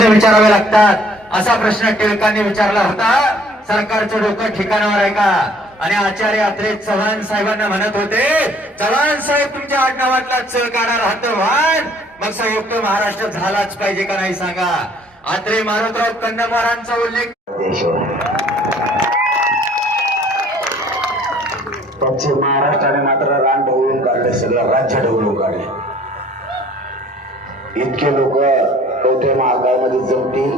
प्रश्न विचारावे लागतात असा प्रश्न टिळकांनी विचारला होता. सरकारचं डोकं ठिकाणावर आहे का? आणि आचार्य अत्रे चव्हाण साहेबांना म्हणत होते, चव्हाण साहेब तुमच्या आडनावातला च काढा राहतं वाण, मग संयुक्त महाराष्ट्र झालाच पाहिजे का नाही सांगा. अत्रे मारुतराव कन्नमवारांचा उल्लेख पश्चिम महाराष्ट्राने मात्र रान ढवळून काढले, सगळं राज्य ढवळून काढले. इतके लोक कवठे महाकाळमध्ये जमतील,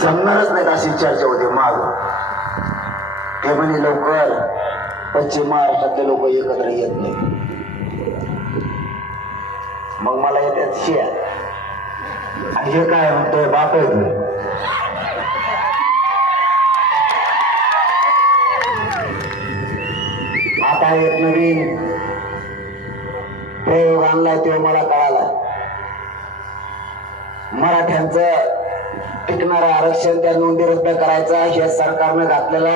जमणारच नाहीत अशी चर्चा होती माग. ते म्हणजे लवकर पश्चिम महाराष्ट्रातले लोक एकत्र येत नाही. मग मला येतात शिया, आणि हे काय म्हणतोय बाप आहे तू. आता एक नवीन प्रयोग आणलाय तो मला कळाला. मराठ्यांचं टिकणारं आरक्षण त्या नोंदी रद्द करायचा हे सरकारनं घातलेला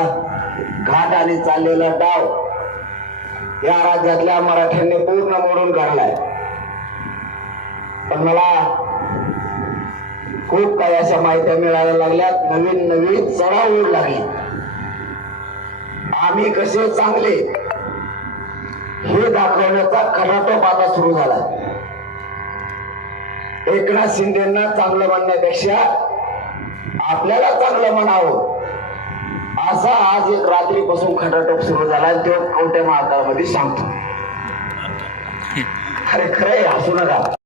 घाट आणि चाललेला डाव या राज्यातल्या मराठ्यांनी पूर्ण मोडून काढलाय. पण मला खूप काही अशा माहित्या मिळायला लागल्यात, नवीन नवीन चढाव होऊ लागली. आम्ही कसे चांगले हे दाखवण्याचा खटाटोप आता सुरू झाला. एकनाथ शिंदेना चांगलं म्हणण्यापेक्षा आपल्याला चांगलं म्हणावं असा आज एक रात्रीपासून खटाटोप सुरू झाला. तो कवठे महाकाळमध्ये सांगतो. अरे खरंय, हसू नका.